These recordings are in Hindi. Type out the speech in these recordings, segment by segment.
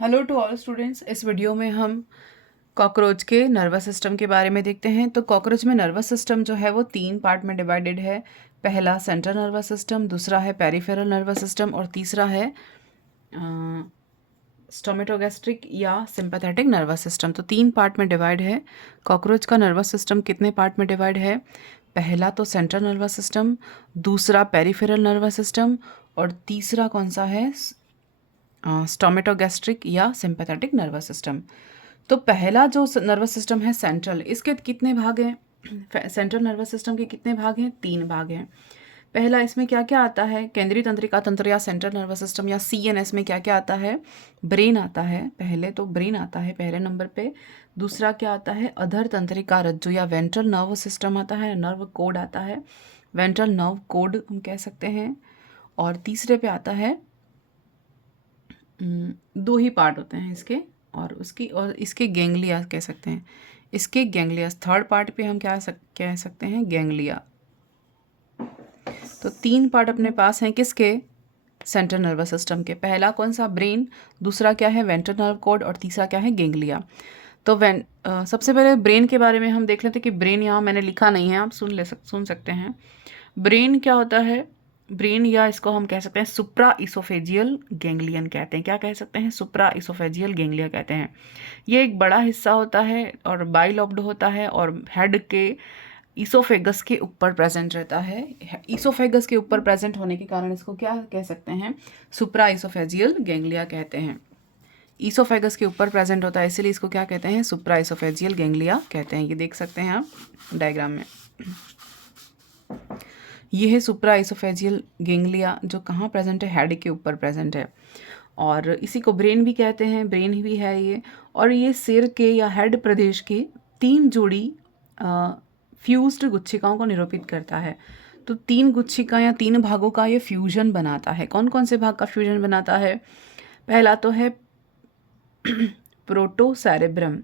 Hello to all students. इस वीडियो में हम कॉकरोच के नर्वस सिस्टम के बारे में देखते हैं। तो कॉकरोच में नर्वस सिस्टम जो है वो 3 पार्ट में डिवाइडेड है। पहला सेंट्रल नर्वस सिस्टम, दूसरा है पेरिफेरल नर्वस सिस्टम और तीसरा है स्टोमेटोगैस्ट्रिक या सिंपैथेटिक नर्वस सिस्टम। तो 3 पार्ट में डिवाइड है। कॉकरोच का नर्वस सिस्टम कितने पार्ट में डिवाइड है? पहला तो सेंट्रल नर्वस सिस्टम, दूसरा पेरिफेरल नर्वस सिस्टम और तीसरा कौन सा है? स्टोमेटोगैस्ट्रिक या सिंपैथेटिक नर्वस सिस्टम। तो पहला जो नर्वस सिस्टम है सेंट्रल, इसके कितने भाग हैं? सेंट्रल नर्वस सिस्टम के कितने भाग हैं? 3 भाग हैं। पहला इसमें क्या क्या आता है? केंद्रीय तंत्रिका तंत्र या सेंट्रल नर्वस सिस्टम या CNS में क्या क्या आता है? ब्रेन आता है। पहले तो ब्रेन आता है पहले नंबर पे। दूसरा क्या आता है? अधर तंत्रिका रज्जु या वेंट्रल नर्व सिस्टम आता है, नर्व कोड आता है, वेंट्रल नर्व कोड हम कह सकते हैं। और तीसरे पे आता है 2 ही पार्ट होते हैं इसके, और इसके गैंग्लिया कह सकते हैं। इसके गैंग्लिया थर्ड पार्ट पे हम कह सकते हैं गैंग्लिया। तो 3 पार्ट अपने पास हैं किसके? सेंट्रल नर्वस सिस्टम के। पहला कौन सा? ब्रेन, दूसरा क्या है? वेंट्रल नर्व कोड और तीसरा क्या है? गैंग्लिया। तो सबसे पहले ब्रेन के बारे में हम देख लेते हैं कि ब्रेन यहाँ मैंने लिखा नहीं है, आप सुन सकते हैं। ब्रेन क्या होता है? ब्रेन या इसको हम कह सकते हैं सुप्रा इसोफेजियल गैंग्लियन कहते हैं। क्या कह सकते हैं? सुप्रा इसोफेजियल गैंग्लिया कहते हैं। ये एक बड़ा हिस्सा होता है और बाइलोब्ड होता है और हेड के ईसोफेगस के ऊपर प्रेजेंट रहता है। ईसोफेगस के ऊपर प्रेजेंट होने के कारण इसको क्या कह सकते हैं? सुप्रा इसोफेजियल गैंग्लिया कहते हैं। ईसोफेगस के ऊपर प्रेजेंट होता है इसीलिए इसको क्या कहते हैं? सुप्रा इसोफेजियल गैंग्लिया कहते हैं। ये देख सकते हैं आप डायग्राम में। ये है सुप्रा इसोफेजियल गैंग्लिया जो कहाँ प्रेजेंट है? हेड के ऊपर प्रेजेंट है और इसी को ब्रेन भी कहते हैं। ब्रेन भी है ये। और ये सिर के या हेड प्रदेश के 3 जोड़ी फ्यूज्ड गुच्छिकाओं को निरूपित करता है। तो 3 गुच्छिका या 3 भागों का ये फ्यूजन बनाता है। कौन कौन से भाग का फ्यूजन बनाता है? पहला तो है प्रोटोसेरेब्रम।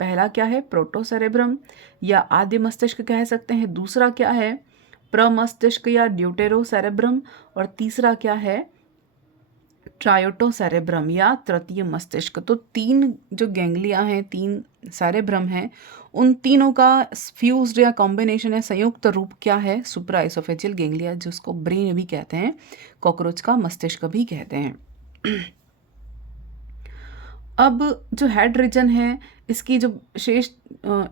पहला क्या है? प्रोटोसेरेब्रम या आद्य मस्तिष्क कह सकते हैं। दूसरा क्या है? प्रमस्तिष्क या ड्यूटेरोसेरेब्रम और तीसरा क्या है? ट्रायोटोसेरेब्रम या तृतीय मस्तिष्क। तो 3 जो गैंग्लिया हैं, 3 सेरेब्रम हैं, उन तीनों का फ्यूज्ड या कॉम्बिनेशन या संयुक्त रूप क्या है? सुप्रा इसोफेजियल गैंग्लिया, जिसको ब्रेन भी कहते हैं, कॉकरोच का मस्तिष्क भी कहते हैं। अब जो हेड रीजन है, इसकी जो शेष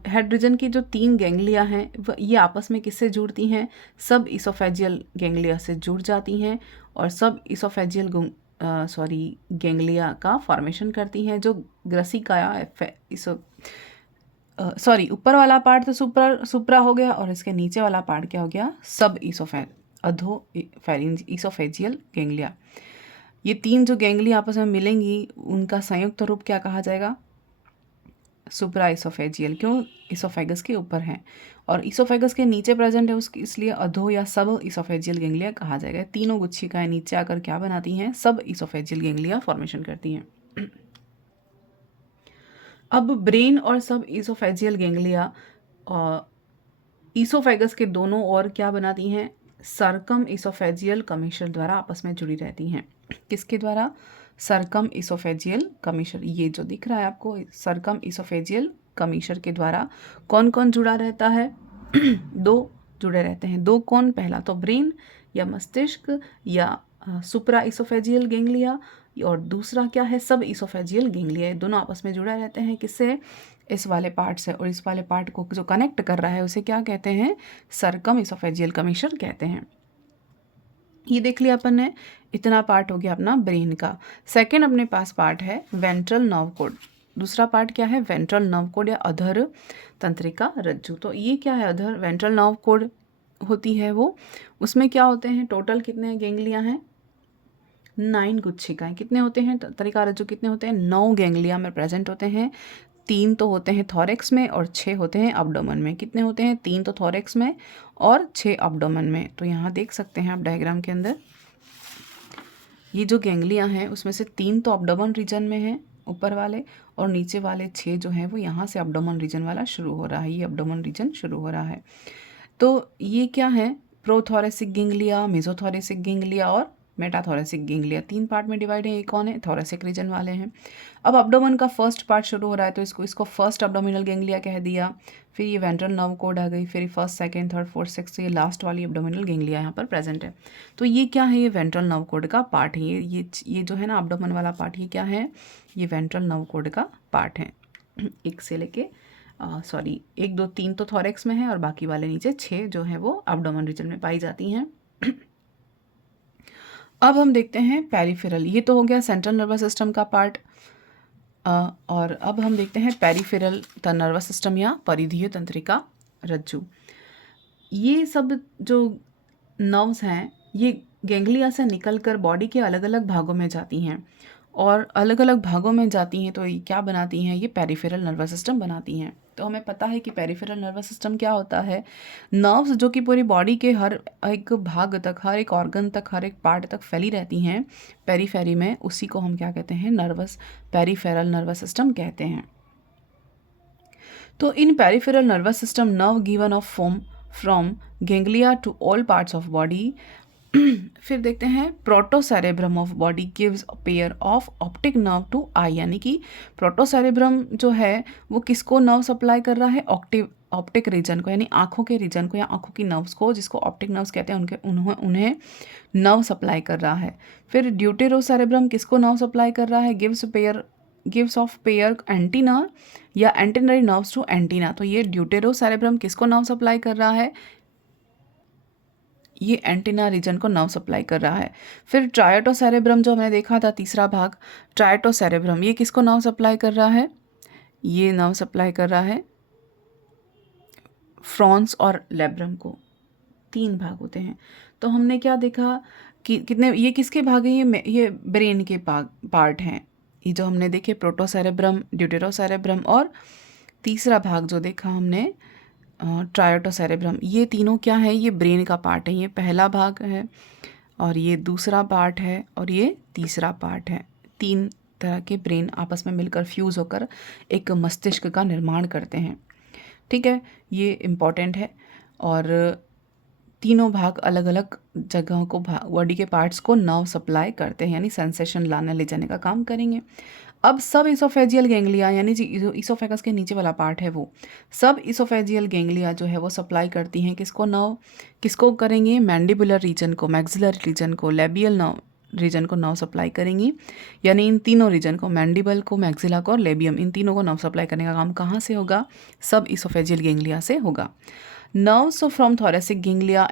हेड रीजन की जो 3 गैंग्लिया हैं ये आपस में किससे जुड़ती हैं? सब इसोफेजियल गैंग्लिया से जुड़ जाती हैं और सब इसोफेजियल गैंग्लिया का फॉर्मेशन करती हैं जो ग्रसिका ऊपर वाला पार्ट तो सुप्रा हो गया और इसके नीचे वाला पार्ट क्या हो गया? सब इसोफेजियल गैंग्लिया। ये 3 जो गैंग्लिया आपस में मिलेंगी उनका संयुक्त रूप क्या कहा जाएगा? सुप्रा इसोफेजियल। क्यों? इसोफेगस के ऊपर है और इसोफेगस के नीचे प्रेजेंट है उसकी, इसलिए अधो या सब इसोफेजियल गैंग्लिया कहा जाएगा। तीनों गुच्छिकाएं नीचे आकर क्या बनाती हैं? सब इसोफेजियल गैंग्लिया फॉर्मेशन करती हैं। अब ब्रेन और सब इसोफेजियल गैंग्लिया इसोफेगस के दोनों ओर क्या बनाती हैं? सर्कम इसोफेजियल कमीशर द्वारा आपस में जुड़ी रहती हैं। किसके द्वारा? Circum oesophageal commissure. ये जो दिख रहा है आपको, सर्कम इसोफेजियल कमीशर के द्वारा कौन कौन जुड़ा रहता है? 2 जुड़े रहते हैं। 2 कौन? पहला तो ब्रेन या मस्तिष्क या सुप्रा इसोफेजियल गैंग्लिया और दूसरा क्या है? सब इसोफेजियल गैंग्लिया। दोनों आपस में जुड़े रहते हैं किससे? इस वाले पार्ट से, और इस वाले पार्ट को जो कनेक्ट कर रहा है उसे क्या कहते हैं? सर्कम इसोफेजियल कमीशर कहते हैं। ये देख लिया अपन ने, इतना पार्ट हो गया अपना ब्रेन का। सेकंड अपने पास पार्ट है वेंट्रल नर्व कोड। दूसरा पार्ट क्या है? वेंट्रल नर्व कोड या अधर तंत्रिका रज्जु। तो ये क्या है? अधर वेंट्रल नर्व कोड होती है वो। उसमें क्या होते हैं? टोटल कितने गैंग्लिया हैं? 9 गुच्छिकाएं। कितने होते हैं? तंत्रिका रज्जु कितने होते हैं? 9 गैंग्लिया में प्रेजेंट होते हैं। 3 तो होते हैं थॉरेक्स में और 6 होते हैं अब्डोमेन में। कितने होते हैं? 3 तो थॉरेक्स में और 6 अब्डोमेन में। तो यहाँ देख सकते हैं आप डायग्राम के अंदर, ये जो गैंग्लिया हैं उसमें से 3 तो अब्डोमेन रीजन में हैं ऊपर वाले, और नीचे वाले 6 जो हैं वो यहाँ से अब्डोमेन रीजन वाला शुरू हो रहा है। ये अब्डोमेन रीजन शुरू हो रहा है। तो ये क्या है? प्रोथोरेसिक गैंग्लिया, मेसोथोरेसिक गैंग्लिया और मेटाथोरेसिक गेंगलिया 3 पार्ट में डिवाइड है। ये कौन है? थोरेसिक रीजन वाले हैं। अब एब्डोमेन का फर्स्ट पार्ट शुरू हो रहा है तो इसको फर्स्ट एब्डोमिनल गेंगलिया कह दिया। फिर ये वेंट्रल नर्व कोड आ गई, फिर first, second, third, fourth, sixth, ये लास्ट वाली एब्डोमिनल गेंगलिया यहाँ पर प्रेजेंट है। तो ये क्या है? ये वेंट्रल नर्व कोड का पार्ट है। ये जो है ना एब्डोमेन वाला पार्ट, ये क्या है? ये वेंट्रल नर्व कोड का पार्ट है। एक से लेके सॉरी 1 2 3 तो थोरेक्स में है और बाकी वाले नीचे 6 जो है वो एब्डोमेन रीजन में पाई जाती हैं। अब हम देखते हैं पेरिफेरल। ये तो हो गया सेंट्रल नर्वस सिस्टम का पार्ट। और अब हम देखते हैं पेरिफेरल नर्वस सिस्टम या परिधीय तंत्रिका रज्जु। ये सब जो नर्व्स हैं ये गैंग्लिया से निकलकर बॉडी के अलग अलग भागों में जाती हैं और अलग अलग भागों में जाती हैं तो ये क्या बनाती हैं? ये पेरिफेरल नर्वस सिस्टम बनाती हैं। तो हमें पता है कि पेरिफेरल नर्वस सिस्टम क्या होता है। नर्व्स जो कि पूरी बॉडी के हर एक भाग तक, हर एक ऑर्गन तक, हर एक पार्ट तक फैली रहती हैं पेरीफेरी में, उसी को हम क्या कहते हैं? पेरिफेरल नर्वस सिस्टम कहते हैं। तो इन peripheral nervous system nerve given off form from ganglia to all parts of body. फिर देखते हैं protocerebrum of body gives a pair of optic nerve to eye, यानी कि प्रोटोसेरेब्रम जो है वो किसको नर्व सप्लाई कर रहा है? ऑप्टिक रीजन को, यानी आंखों के रीजन को या आंखों की नर्व्स को, जिसको ऑप्टिक नर्व्स कहते हैं, उन्हें नर्व सप्लाई कर रहा है। फिर ड्यूटेरोसेरेब्रम किसको नर्व सप्लाई कर रहा है? गिव्स ऑफ पेयर एंटीना या एंटेनरी नर्व्स टू एंटीना। तो ये ड्यूटेरोसेरेब्रम किसको नर्व सप्लाई कर रहा है? ये एंटीना रीजन को नर्व सप्लाई कर रहा है। फिर ट्रायटोसेरेब्रम जो हमने देखा था, तीसरा भाग ट्रायटोसेरेब्रम, ये किसको नर्व सप्लाई कर रहा है? ये नर्व सप्लाई कर रहा है फ्रॉन्स और लेब्रम को। 3 भाग होते हैं। तो हमने क्या देखा कि कितने, ये किसके भाग हैं? ये ब्रेन के पार्ट हैं। ये जो हमने देखे प्रोटोसेरेब्रम, ड्यूटेरोसेरेब्रम और तीसरा भाग जो देखा हमने ट्रायोटोसेरेब्रम, ये तीनों क्या है? ये ब्रेन का पार्ट है। ये पहला भाग है और ये दूसरा पार्ट है और ये तीसरा पार्ट है। 3 तरह के ब्रेन आपस में मिलकर फ्यूज़ होकर एक मस्तिष्क का निर्माण करते हैं। ठीक है, ये इम्पॉर्टेंट है। और तीनों भाग अलग अलग जगहों को, बॉडी के पार्ट्स को नर्व सप्लाई करते हैं, यानी सेंसेशन लाने ले जाने का काम करेंगे। अब सब इसोफेजियल गैंग्लिया, यानी जो इसोफेगस के नीचे वाला पार्ट है, वो सब इसोफेजियल गैंग्लिया जो है वो सप्लाई करती हैं किसको? नर्व। किसको करेंगे? मैंडिबुलर रीजन को, मैक्सिलर रीजन को, लेबियल नर्व रीजन को नर्व सप्लाई करेंगी। यानी इन तीनों रीजन को, मैंडिबल को, मैक्सिला को और लेबियम, इन तीनों को नर्व सप्लाई करने का काम कहाँ से होगा? सब इसोफेजियल गैंग्लिया से होगा। Nerves from thoracic ganglia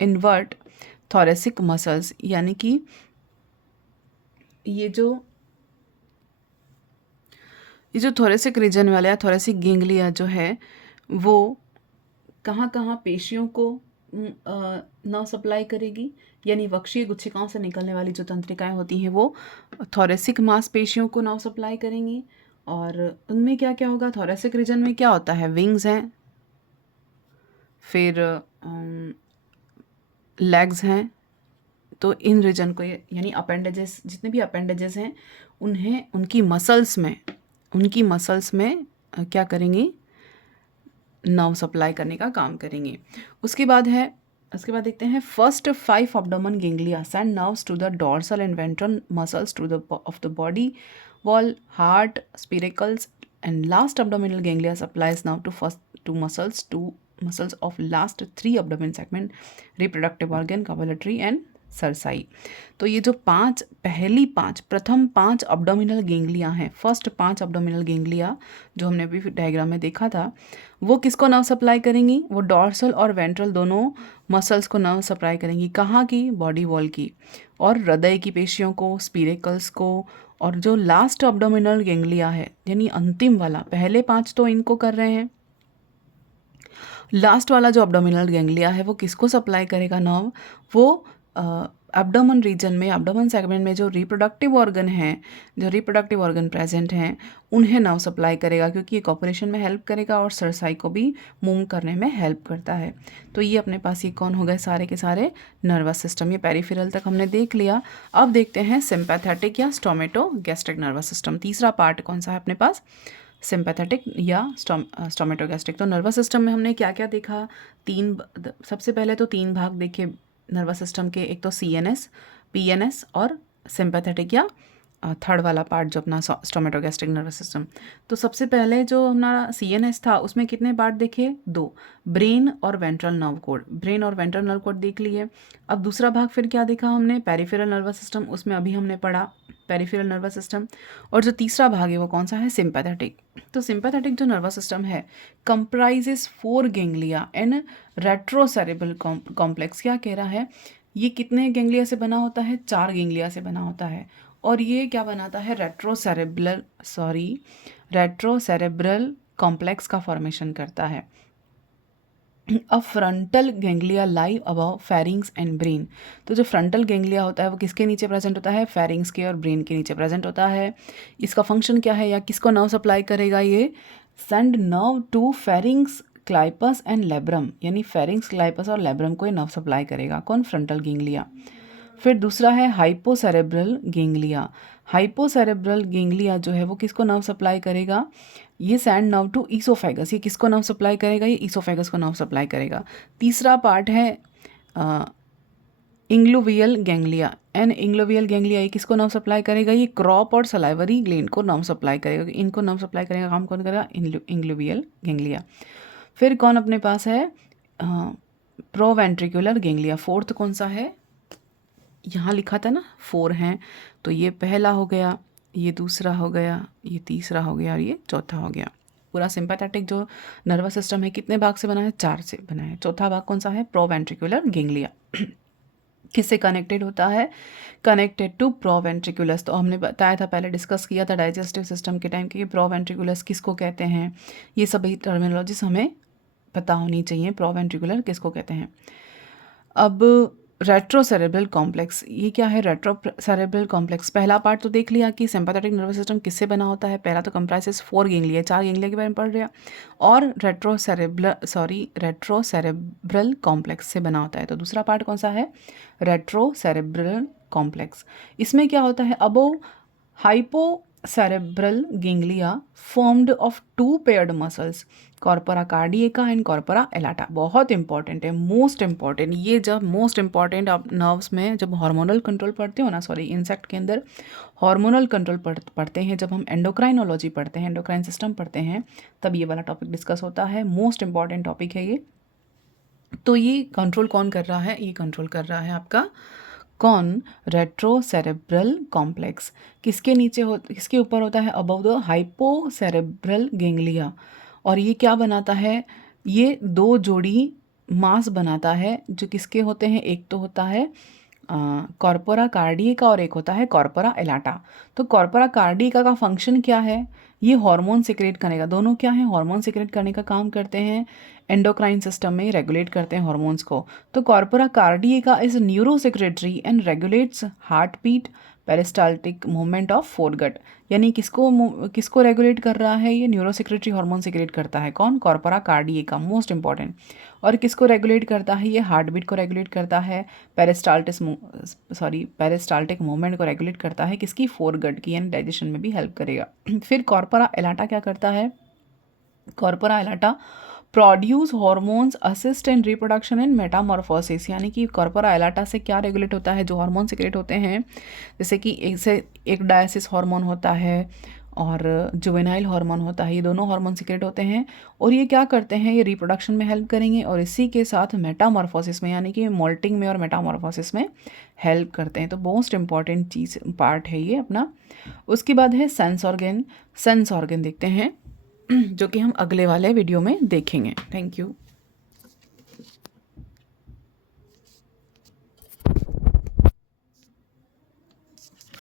invert thoracic muscles, यानी कि ये जो थोरेसिक रीजन वाला या थोरेसिक गैंग्लिया जो है वो कहाँ कहाँ पेशियों को नर्व सप्लाई करेगी, यानी वक्षीय गुच्छिकाओं से निकलने वाली जो तंत्रिकाएं होती हैं वो थोरेसिक मांसपेशियों को नर्व सप्लाई करेंगी। और उनमें क्या क्या होगा? थोरेसिक रीजन में क्या होता है? विंग्स हैं, फिर लेग्स हैं। तो इन रीजन को, यानी अपेंडेजेस, जितने भी अपेंडेजेस हैं उन्हें उनकी मसल्स में क्या करेंगी? नर्व सप्लाई करने का काम करेंगे। उसके बाद देखते हैं first 5 abdomen ganglia send nerves to the dorsal and ventral muscles of the body wall, heart, spiracles and last abdominal ganglia supplies now to muscles of last 3 abdomen segment, reproductive organ, copulatory and cerci. तो ये जो प्रथम 5 एब्डोमिनल गैंग्लिया हैं, फर्स्ट 5 एब्डोमिनल गैंग्लिया जो हमने अभी डायग्राम में देखा था, वो किसको नर्व सप्लाई करेंगी? वो डॉर्सल और वेंट्रल दोनों मसल्स को नर्व सप्लाई करेंगी। कहाँ की? बॉडी वॉल की। और हृदय की पेशियों को, स्पिरेकल्स को, और जो लास्ट एब्डोमिनल गैंग्लिया है, यानी अंतिम वाला, पहले 5 तो इनको कर रहे हैं, लास्ट वाला जो एब्डोमिनल गैंग्लिया है वो किसको सप्लाई करेगा नर्व? वो एब्डोमेन रीजन में, एब्डोमेन सेगमेंट में जो रिप्रोडक्टिव ऑर्गन प्रेजेंट हैं उन्हें नर्व सप्लाई करेगा, क्योंकि ये कॉपुलेशन में हेल्प करेगा और सरसाई को भी मूव करने में हेल्प करता है। तो ये अपने पास ये कौन हो गए? सारे के सारे नर्वस सिस्टम। ये पेरिफेरल तक हमने देख लिया। अब देखते हैं सिंपैथेटिक या स्टोमेटोगैस्ट्रिक नर्वस सिस्टम। तीसरा पार्ट कौन सा है अपने पास? सिंपैथेटिक या स्टोमेटोगैस्ट्रिक। तो नर्वस सिस्टम में हमने क्या क्या देखा? सबसे पहले तो 3 भाग देखे, नर्वस सिस्टम के, एक तो CNS, PNS और सिंपैथेटिक या थर्ड वाला पार्ट जो अपना स्टोमेटोगैस्ट्रिक नर्वस सिस्टम। तो सबसे पहले जो हमारा CNS था उसमें कितने पार्ट देखे? 2, ब्रेन और वेंट्रल नर्व कोड। ब्रेन और वेंट्रल नर्व कोड देख लिए। अब दूसरा भाग फिर क्या देखा हमने? पेरिफेरल नर्वस सिस्टम, उसमें अभी हमने पढ़ा पेरिफेरल नर्वस सिस्टम। और जो तीसरा भाग है वो कौन सा है? सिंपैथेटिक। तो सिंपैथेटिक जो नर्वस सिस्टम है कंप्राइजेस 4 गैंग्लिया एंड रेट्रोसेरेब्रल कॉम्प्लेक्स। क्या कह रहा है? ये कितने गैंग्लिया से बना होता है? 4 गैंग्लिया से बना होता है। और ये क्या बनाता है? रेट्रोसेरेब्रल कॉम्प्लेक्स का फॉर्मेशन करता है। अब frontal ganglia lie above pharynx and brain. तो जो फ्रंटल गैंग्लिया होता है वो किसके नीचे प्रेजेंट होता है? फेरिंग्स के और ब्रेन के नीचे प्रेजेंट होता है। इसका फंक्शन क्या है या किसको नर्व सप्लाई करेगा? ये send nerve to pharynx, clypeus and labrum, यानी फेरिंग्स, क्लाइपस और लेब्रम को ये नर्व सप्लाई करेगा। कौन? Frontal ganglia. फिर दूसरा है हाइपोसेरेब्रल गैंग्लिया। हाइपोसेरेब्रल गैंग्लिया जो है वो किसको नर्व सप्लाई करेगा? ये सेंड नर्व टू ईसोफेगस। ये किसको नर्व सप्लाई करेगा? ये ईसोफेगस को नर्व सप्लाई करेगा। तीसरा पार्ट है इंग्लोवियल गैंग्लिया। इंग्लोवियल गैंग्लिया ये किसको नर्व सप्लाई करेगा? ये क्रॉप और सलाइवरी ग्लैंड को नर्व सप्लाई करेगा। इनको नर्व सप्लाई करेगा, काम कौन करेगा? इंग्लोवियल गैंग्लिया। फिर कौन अपने पास है? प्रोवेंट्रिकुलर गैंग्लिया। फोर्थ कौन सा है? यहाँ लिखा था ना 4 हैं, तो ये पहला हो गया, ये दूसरा हो गया, ये तीसरा हो गया और ये चौथा हो गया। पूरा सिंपैथेटिक जो नर्वस सिस्टम है कितने भाग से बना है? 4 से बना है। चौथा भाग कौन सा है? प्रोवेंट्रिकुलर गैंग्लिया। किससे कनेक्टेड होता है? Connected to proventriculus. तो हमने बताया था, पहले डिस्कस किया था डाइजेस्टिव सिस्टम के टाइम कि प्रोवेंट्रिकुलस किसको कहते हैं। ये सभी टर्मिनोलॉजीज हमें पता होनी चाहिए, प्रोवेंट्रिकुलर किसको कहते हैं। अब रेट्रोसेरेब्रल कॉम्प्लेक्स, ये क्या है? रेट्रोसेरेब्रल कॉम्प्लेक्स पहला पार्ट तो देख लिया कि सिंपैथेटिक नर्वस सिस्टम किससे बना होता है। पहला तो कंप्राइजेस 4 गैंग्लिया, 4 गैंग्लिया के बारे में पढ़ रहा, और रेट्रोसेरेब्रल कॉम्प्लेक्स से बना होता है। तो दूसरा पार्ट कौन सा है? Retrocerebral complex. इसमें क्या होता है? Above hypocerebral ganglia formed of 2 paired muscles, corpora cardiaca and corpora allata. बहुत इंपॉर्टेंट है, मोस्ट इंपॉर्टेंट। ये जब मोस्ट इंपॉर्टेंट आप नर्व्स में जब हार्मोनल कंट्रोल पढ़ते हो ना, सॉरी इंसेक्ट के अंदर हार्मोनल कंट्रोल पढ़ते हैं, जब हम एंडोक्राइनोलॉजी पढ़ते हैं, एंडोक्राइन सिस्टम पढ़ते हैं, तब ये वाला टॉपिक डिस्कस होता है। मोस्ट इंपॉर्टेंट टॉपिक है ये। तो ये कंट्रोल कौन कर रहा है? ये कंट्रोल कर रहा है आपका कौन? Retrocerebral complex. किसके ऊपर होता है? Above the hypocerebral ganglia. और ये क्या बनाता है? ये 2 जोड़ी मास बनाता है, जो किसके होते हैं? एक तो होता है कॉर्पोरा कार्डिएका और एक होता है कॉर्पोरा एलाटा। तो कॉर्पोरा कार्डिएका का फंक्शन क्या है? ये हार्मोन सिक्रेट करेगा। दोनों क्या है? हार्मोन सिक्रेट करने का काम करते हैं, एंडोक्राइन सिस्टम में रेगुलेट करते हैं हार्मोन्स को। तो corpora cardiaca is neuro secretory and regulates heart beat, peristaltic movement of foregut. यानी किसको रेगुलेट कर रहा है? ये न्यूरो सेक्रेटरी हार्मोन सिक्रेट करता है। कौन? Corpora cardiaca, most important. और किसको रेगुलेट करता है? ये हार्ट बीट को रेगुलेट करता है, पेरिस्टाल्टिक मूवमेंट को रेगुलेट करता है, किसकी? फोरगट की, यानी डाइजेशन में भी हेल्प करेगा। फिर कॉर्पोरा एलाटा क्या करता है? Corpora allata produce hormones assist in reproduction and metamorphosis. यानी कि कॉर्पोरा एलाटा से क्या रेगुलेट होता है? जो हार्मोन सिक्रेट होते हैं, जैसे कि एक डायसिस हार्मोन होता है और जुवेनाइल हार्मोन होता है, ये दोनों हार्मोन सिक्रेट होते हैं। और ये क्या करते हैं? ये रिप्रोडक्शन में हेल्प करेंगे और इसी के साथ मेटामॉर्फोसिस में, यानी कि मोल्टिंग में और मेटामॉर्फोसिस में हेल्प करते हैं। तो मोस्ट इंपॉर्टेंट चीज़ पार्ट है ये अपना। उसके बाद है सेंस ऑर्गन। सेंस ऑर्गन देखते हैं, जो कि हम अगले वाले वीडियो में देखेंगे। Thank you.